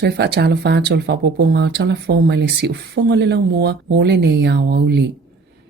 Toi whaatalo whātol whapoponga o tala fōma le si ufonga le lau mua o le nei a wauli.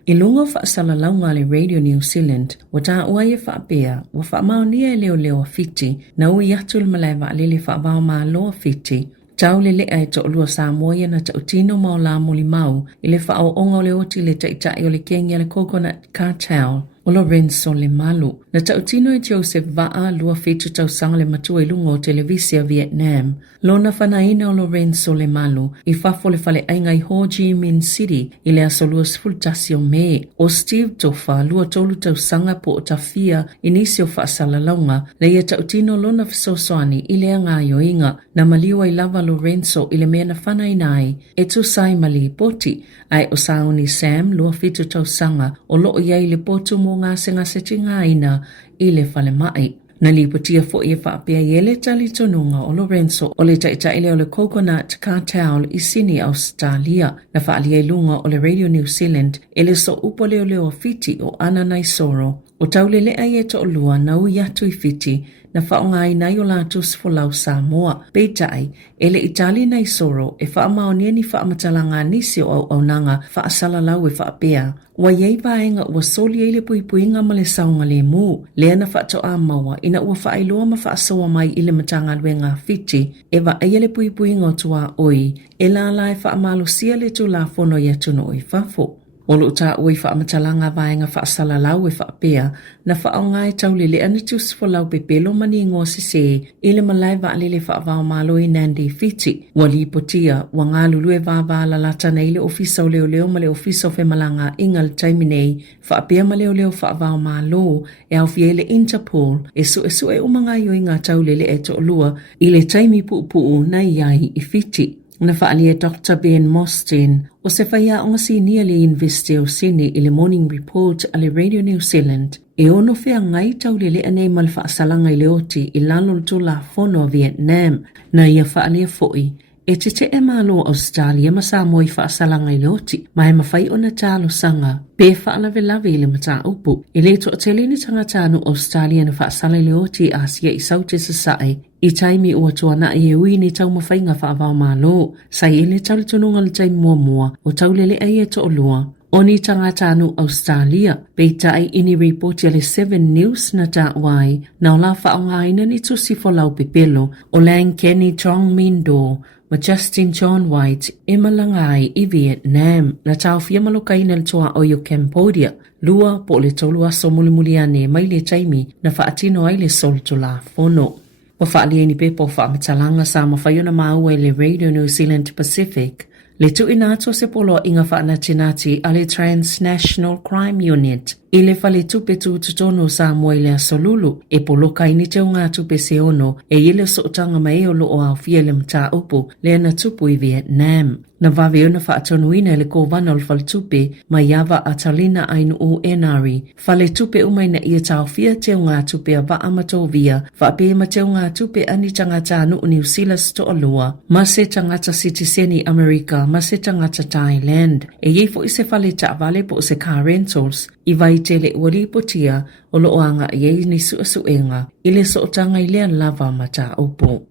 I lunga whaasala launga le Radio New Zealand, wa tā ua ia whaapea, wa whaamaunia e leo fiti, na ui atu le malaiwa alele whaavao maa loa fiti. Tau le lea e to olua Sāmoa ia na tau tino mau la muli mau, i le whaao onga o le oti le taitai o le kengi le coconut cartel, o Lorenzo le malu. Na tau tino e Joseph Vaa lua fitu tau sanga le matua i lunga o televisia Vietnam. Lona whanaina o Lorenzo le malu, i whafo le whale ainga i Ho Chi Minh City, i le aso lua sfultasi o me. O Steve Tofa lua tolu tau sanga po o tawhia, i nisi o whaasala launga, le ia tau tino lona fisosoani i le anga i o inga, na maliwa i lava Lorenzo i le mea na whanainai, e tu sai mali poti, ai o sauni Sam lua fitu tau sanga, o loo iai le potu mo ngā senga setinga ina, i le whale mai. Na lipotia fo i whaapea i ele tali tonunga o Lorenzo o le taitaile o le coconut cartel i Sydney, Australia. Na whaalia i lunga o le Radio New Zealand e le so upo leo fiti o ana nai soro. O taule le ai e to olua na ui atu i fiti na whaongai nai o lātus fo lau Sāmoa. Peitai, ele Itali nai soro e whaamaonia ni whaamatalanga nisi o au nanga whaasala lau e whaapea. Wa yei vaenga ua soli eile puipuinga ma le saunga le mu, lea na whaato a maua ina ua whaailoa ma whaasoa mai ile matanga luenga fiti, e wa eile puipuinga o tua oi, e la lai whaamalusia le tu la fono ia tuno oi whafo. Olo ta oi whaamatalanga vaenga whaasala lau e whaapea, na whaongai taule le anitus fo lau pepelo mani ngō sise, ile malai wa alele whaavao malo i nandi fiti. Wali potia, wa ngā lulue vāvā la latana ile ofisa o leo ma le ofisa o whemalanga ingal taiminei, whaapea ma leo whaavao malo, e au fiele Interpol, e su e umanga i o inga taule le e to olua, ile taimi puu na iai i fiti. Na whaalia Dr. Ben Mostyn, o se whaia onga si nearly investe o sene i le Morning Report a le Radio New Zealand, e ono whea ngai taulele anei mal whaasalanga i le oti i lalo to la fono Vietnam, na ia whaalia foi. E te e malo Australia ma Sāmoa i whaasalanga i le oti, ma he mawhai o na tālo sanga, pe whaalawe lawe i le mata upu. I le to atele ni tangatanu Australia na whaasala i le oti Asia i saute sa sae, i taimi ua tuana i e ui ni tau mawhainga whaavao malo, sai ele talitonunga le taimi mua o taulele ai e to olua. O ni tangatanu Australia, peitai ini report le 7 News na tāwai, na o la whaongaina ni tusi fo lau pepelo, o Lang Kenny Chong Min Do, ma Justin John White e malangai i Vietnam, na tau fia malokaina le toa o Cambodia, lua po le tolua so mulimuliane mai le taimi na whaatino ai le solto la fono. Wa whaalia ni pepo whaamatalanga sa mawhaiona maua le Radio New Zealand Pacific, le tu inato se polo inga whaanatinati a le Transnational Crime Unit, i le whale tupe tu tutono Sāmoa i le asolulu, e poloka ini te o ngā tupe se ono, e ile sootanga mai o loo au fia le mta upu, le ana tupu i Vietnam. Na vawe ona whaatonuina le kōwana o le whale tupe, mai yawa a talina ainu o enari, whale tupe umai na ia tau fia te o ngā tupe a wa amatovia, whaape ma te o ngā tupe ani tangata anu o New Zealand to alua, ma se tangata Citizeni America, ma se tangata Thailand, e yeifo i se whale ta vale po se car rentals, i vai tele wali potia o looanga i ni suenga i le sootanga i lea lava mata upo.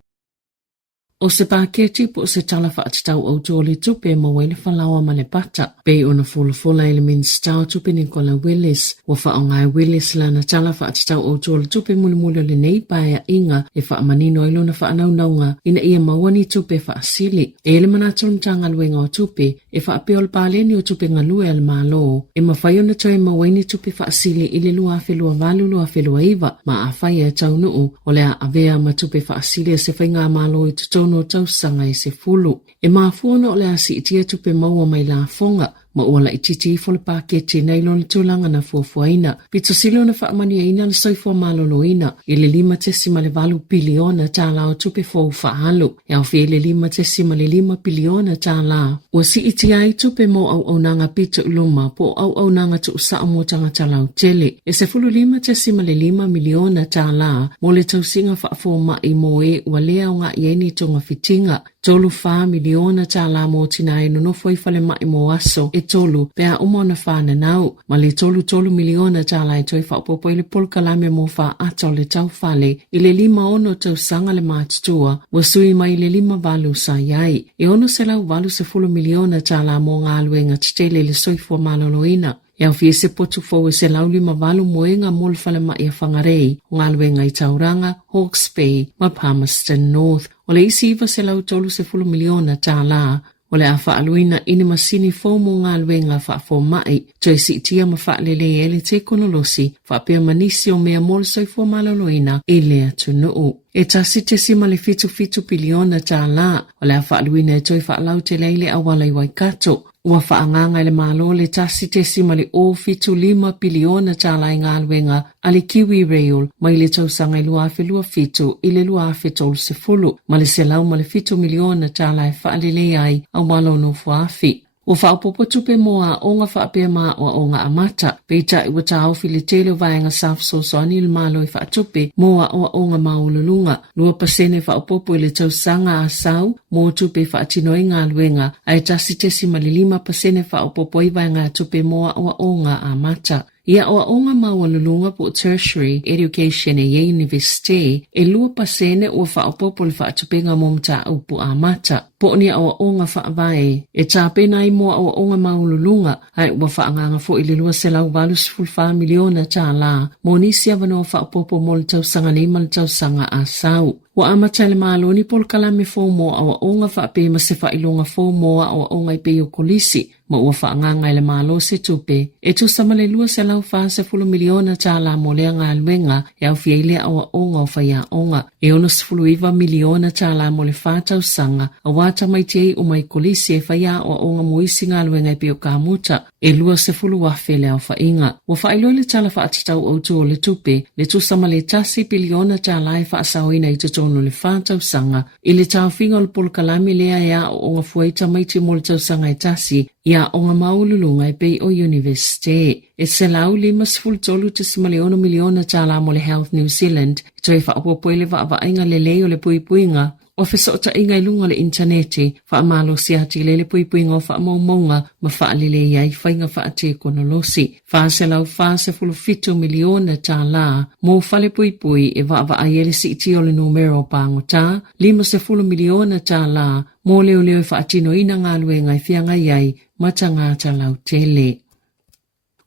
O se paketi po se tala whaatitau au tō le tupe ma wele whalawa ma le pata. Pei ona fola ele min stau tupe Nicola Willis. Wa whaongai Willis la na tala whaatitau au tō le tupe mulimuli o le nei paia inga e whaamanino ilo na whaanaunaunga ina ia mawani tupe whaasili. E ele manatol mtanga luenga o tupe e whaapeol pāleni o tupe ngalue al malo. E mawhaiona tai mawani tupe whaasili ile lua whelua valu lua whelua iwa ma a whaia tau nuu o lea avea ma tupe whaasili se whainga malo i tutono no tau sanga i se fulu. E maafuona o le asi itia tupe maua mai la fonga, ma uala i titi fo le pakete na ilo le tūlanga na fuafuaina. Pito silo na whaamania ina le soifua malolo ina, i le 5 biliona tāla o tupe fo whaalo, e au fie le 5 biliona tāla. Ua si iti ai tupe mo au nanga pito uluma, po au nanga tu usao mo tangata lau tele, e se fulu 5 miliona tāla, mo le tausinga whaafo mai mo e ua lea o ngā ieni tonga fitinga, tolu 4 miliona tāla mo tina e nonofo i fale mai mo aso, e tolu pea umona whana nau, ma le tolu miliona tāla e toi whaopopo i le polkalame mo wha ata o le tau whale, i le 5 tau sanga le mātutua, wa sui mai le 5 valu sa iai. E ono se lau valu se 10 miliona tāla mo ngā aluenga titele le soifua maloloina. Iau fie se potu fau e se lau 5 valu moenga mo le whale mai a whangarei, o ngā aluenga i Tauranga, Hawke's Bay, ma Palmerston North. O le isi iwa se lau tolu se 10 miliona tāla, o le a whaaluina ina masini fō mo ngā luenga whaafo mai, toi si itia ma whaalele e le te konolosi, whaapea manisi o mea mole soifua maloloina e lea tunuu. E tasi te sima le fitu piliona tā la, o le a whaaluina e toi whaalau te leile awala i Waikato. Ua whaanganga le malo le tasi te sima le o 5 piliona tā la i ngā luenga a le Kiwi Rail, mai le tausanga i luafe fitu i le luafe tolu se fulu, ma le selau ma le 7 miliona tā la e whaalele ai au malo no fuafi. O whaopopo tupe moa o ngā whaapea maa o ngā amata, peita i wata au fili tele vaenga saf so anil malo i whaatupe moa o ngā maululunga. 2% whaopopo i le tausanga a sau, mo tupe whaatino i ngā luenga, ai tasi te sima le 5% whaopopo i vaenga tupe moa o ngā amata. Ia o ngā maululunga po tertiary education e university, e 2% o whaopopo le whaatupenga momta upu amata. Po ni o ngā whaavae, e tāpena i moa o ngā maululunga, ai ua whaanganga fo i le 2.5 miliona tā la, mo nisi avano whaopopo mo le tausanga ni ma le tausanga a sau. Wa amata le maloni pol kalame fo moa o ngā whaape ma se whailonga fo moa o ngā i peo kolisi, ma ua whaanganga le malo se tupe, e tu sama le 2.5 miliona tā la mo lea ngā luenga, e au fiaile o ngā whaia onga, e ono 10 miliona tā la mo le whātausanga, a wata mai te o mai kolisi e whaia o ngā moisi ngā luenga i peo kāmuta, e 2 wafe le au whainga. Wa whailo le tala whaatitau o tu o le tupe, le tu sama le tasi piliona tā la e whaasauina i tutono le whātausanga, i le tauwhinga o le polkalami lea ea o ngā fuaita mai te mo le tausanga e tasi, ia o ngā maululunga e pei o university. E se lau 5.3 miliona tā la mo le Health New Zealand, i toi whaapopo le whaavainga le leo le puipuinga, o whesota inga i lunga le interneti, whaamalo siati le puipuinga o whaamaumaunga, ma whaalile iai whainga whaate konolosi. Whaase lau 5.7 miliona tā la, mo whale puipui e waavaaile si iti o le numero pango tā, 5 miliona tā la, mo leo e whaatino ina ngā luenga i whianga iai, ma tangata lau tele.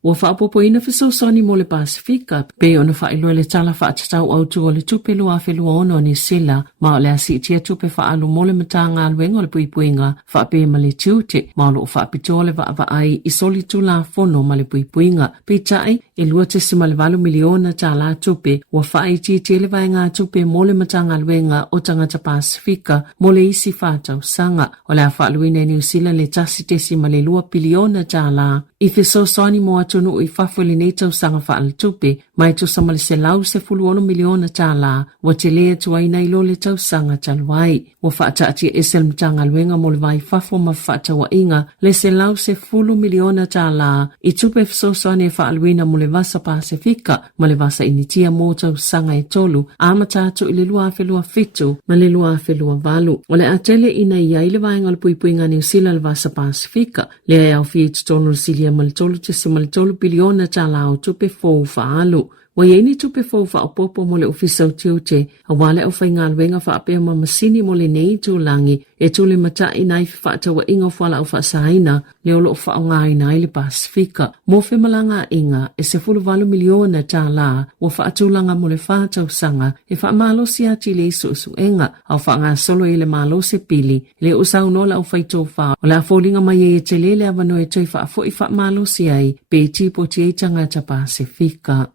Ua whaapopo ina whisosoni mo le Pasifika, pe ona whailua le tala whaatatau au tu o le tupe lua whelua ono ni sila, ma o le asitia tupe whaalu mo le mata ngā luenga o le puipuinga, whaape ma le tiute, ma o lo whaapito le waavai i soli tu la fono ma le puipuinga, pe tai e 2.8 miliona tā la tupe, ua whaiti te le vai ngā tupe mo le mata ngā luenga o tangata Pasifika, mo le isi whātau sanga, o le a whaaluina New Zealand le tasi tesi ma le 2 piliona tā la, i whisosoni mo tunu i whawhuli nei tau sanga whaal tupe, mai tu samale se lau se 10 miliona tā la, wa te lea tuaina i lo le tau sanga taluai. Wa whaataati e sel mtanga luenga mo le vai whafo ma whaatawa inga, le se lau se 10 miliona tā la, i tupe whisosoni e whaaluina mo le vasa Pasifika, ma le vasa initia mo tau sanga e tolu, ama tātu i le luafelua fitu, ma le luafelua valu. O le atele ina ia i le vaenga le puipuinga New Zealand le vasa Pasifika, le au fie tutono le silia ma le tolu te sima le tolu piliona tā la o tupe fōu whaalu. Wa yeini tupe fōu whaopopo mo le ofisa o tiute, a wale au whainga luenga whaapea ma masini mo le nei tūlangi, e tūle mata i nai whaatawa inga whala au whaasaina, le olo o whaonga i nai le Pasifika. Mo whemalanga inga, e se 10 miliona tā la, wa whaatulanga mo le whaatau sanga, e whaamalosi ati le isu enga, au whaanga solo i le malose pili, le usau nola au whaito wha, o le afolinga mai e te lele avano e toi whaafo i whaamalosi ai, pe tipo te eitanga ta Pasifika.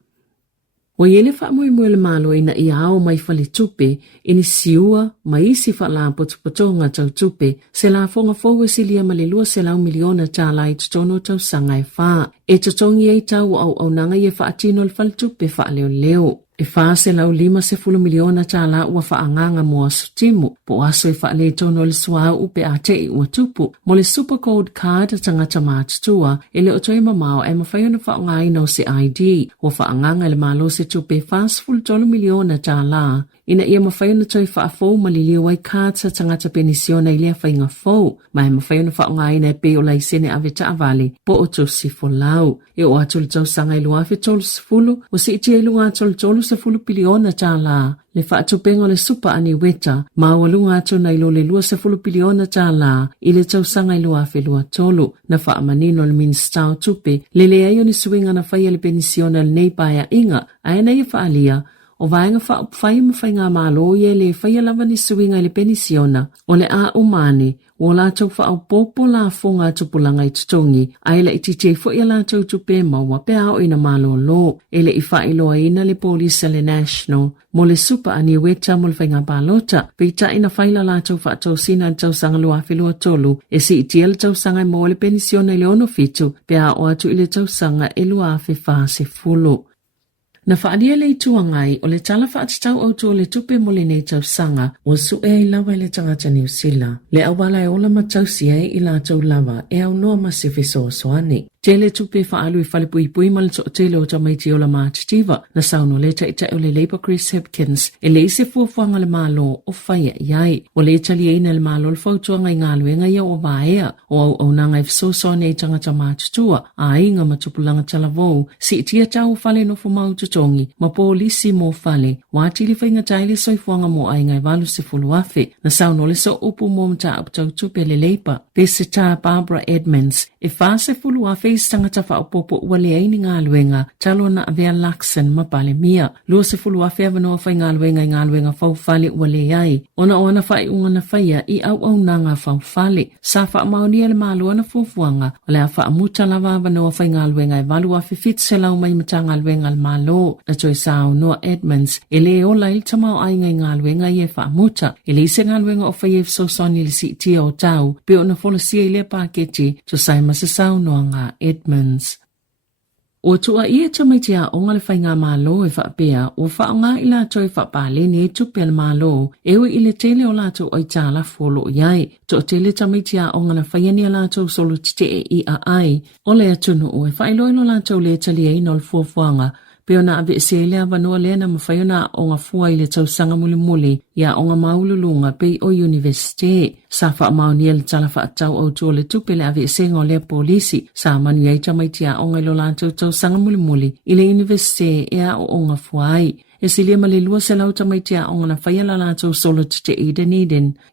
O yele whaamoe le malo ina i ao mai whale tupe, ini siua, mai isi whala potopotonga tau tupe, se la fonga fōu e silia ma le 2 miliona tā la i tutono tau sanga e wha. E tutongi e tau au nanga i e whaatino le whale tupe wha leo leo. E whaase lau 50 miliona Tala ua whaanganga mua sutimu, po aso e whaale tono le sua upe a te ua tupu, mo le super code card tangata mātutua, e le otoi mamao e mawhaiona whaongai no se ID, o whaanganga le malo se tupe fast full $1 Tala. Ina ia mawhaiona toi whaafou maliliu ai card sa tangata penisiona i lea whainga fou, mai mawhaiona whaongai na e pe o laisene ave taavale, po o tosi lau. E o atu le tausanga i lua fe tolu sifulu, o si iti e lua atu le tolu $10 biliona Tala. Le whaatupengo le supa ani weta, mawalunga atu na ilo le $10 biliona Tala, i le tausanga i lua fe lua tolu, na whaamanino le minstao tupe, le le aio ni suinga na whaia le penisiona le neibaya inga, aena ia whaalia, o vaenga whaai mawhainga malo ye le whaia lava ni suinga le penisiona, o le a umane, o la tau whaau popo la fonga tupulanga i tutongi, aila iti te fwoi la tau tupe maua pe ao ina malo lo, ele i whaai loa ina le polisa le national, mo le supa ani weta mo le whainga balota, pe ita ina whaila la tau whaatau sina tau sanga lua whilua tolu, e si iti ele tau sanga mo le penisiona i le ono fitu, pe ao atu ile tau sanga e lua whi whaase fulu. Na whaalia le tuangai o le tala whaatitau auto le tupe mo le nei tau sanga o su e i lawa i le tangata New Zealand. Le awala e ola matausi e i la tau lawa e au noa masifi soani. Tele tupe whaalu i whalepui pui ma le to tele o tamaiti o la mātitiva na sauno le taita o le Labour Chris Hopkins e le ise fuafuanga le malo o whaia iai. O le itali eina le malo le whautuanga i ngāluenga ia o vaea o au nanga i fsosone i tangata mātitua a inga matupulanga talavou si itia tau whale no fumau tutongi ma polisi mo whale wātili whainga taile soifuanga mo ainga i walu se fuluafe na sauno le so upu mo mta aptau tupe le Labour. Pese tā Barbara Edmonds e whase fuluafe tangata whaopopo ua le aini ngā luenga, talo na avea laksen ma pale mia. Lua se fulu a whea wanoa whai ngā luenga i ngā luenga whauwhale ua le ai. Ona whai unga na whaia i au nanga whauwhale. Sa wha maunia le mālua na fufuanga, o le a wha muta lava wanoa whai ngā luenga i walu a whiwhit se lau mai mata ngā luenga le mālo. Na toi sao noa Edmonds, e le o lai tamau ainga i ngā luenga i e wha muta. E le ise ngā luenga o whai e fsosoni le si tia o tau, pe o na folosia i le pāketi, to sai masa sao noa ngā Edmonds. O tua ia tamaitia o ngale whainga malo e whaapea o whaonga i la toi whaapale ni e tupe al malo ewe i le tele o lato o i tala folo iai. To tele tamaitia o ngale whaiani a lato solo tite e i a ai. O le atunu o e whailoilo lato le talia i nol fuafuanga. Peo na abe se lea wanoa lea na mawhaiona o ngā fua i le tausanga muli ia o ngā maululunga pei o universite. Sa wha mauni le tala wha atau au tō le tupe le abe se ngā lea polisi. Sa manu iai tamaitia o ngā lola tausanga muli i le universite ea o ngā fua ai. E si lea male lua se lau tamaitia o ngā whaiala la tau solo te Eden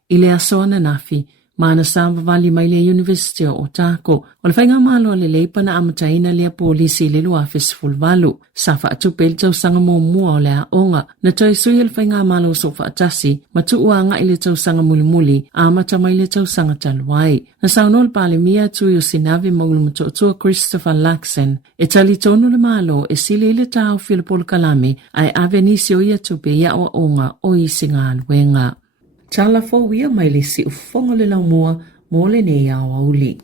i le asoana nafi. Mana samba vali mai le University o Tako. O le whainga malo le leipa na amataina lea polisi le lua fesful valu. Sa wha atupe le tausanga mo mua o lea onga. Na toi sui le whainga malo so wha atasi, matu uanga i le tausanga muli a amata mai le tausanga taluai. Na sauno le pale mia tui o sinavi maulu matotua Christopher Laxen. E tali tonu le malo e sile le tau Filipol Kalame ai avenisi o ia tupe ia o onga o isi ngā luenga. Tala fo wia mai le si ufonga le lau mua mo le nei au auli.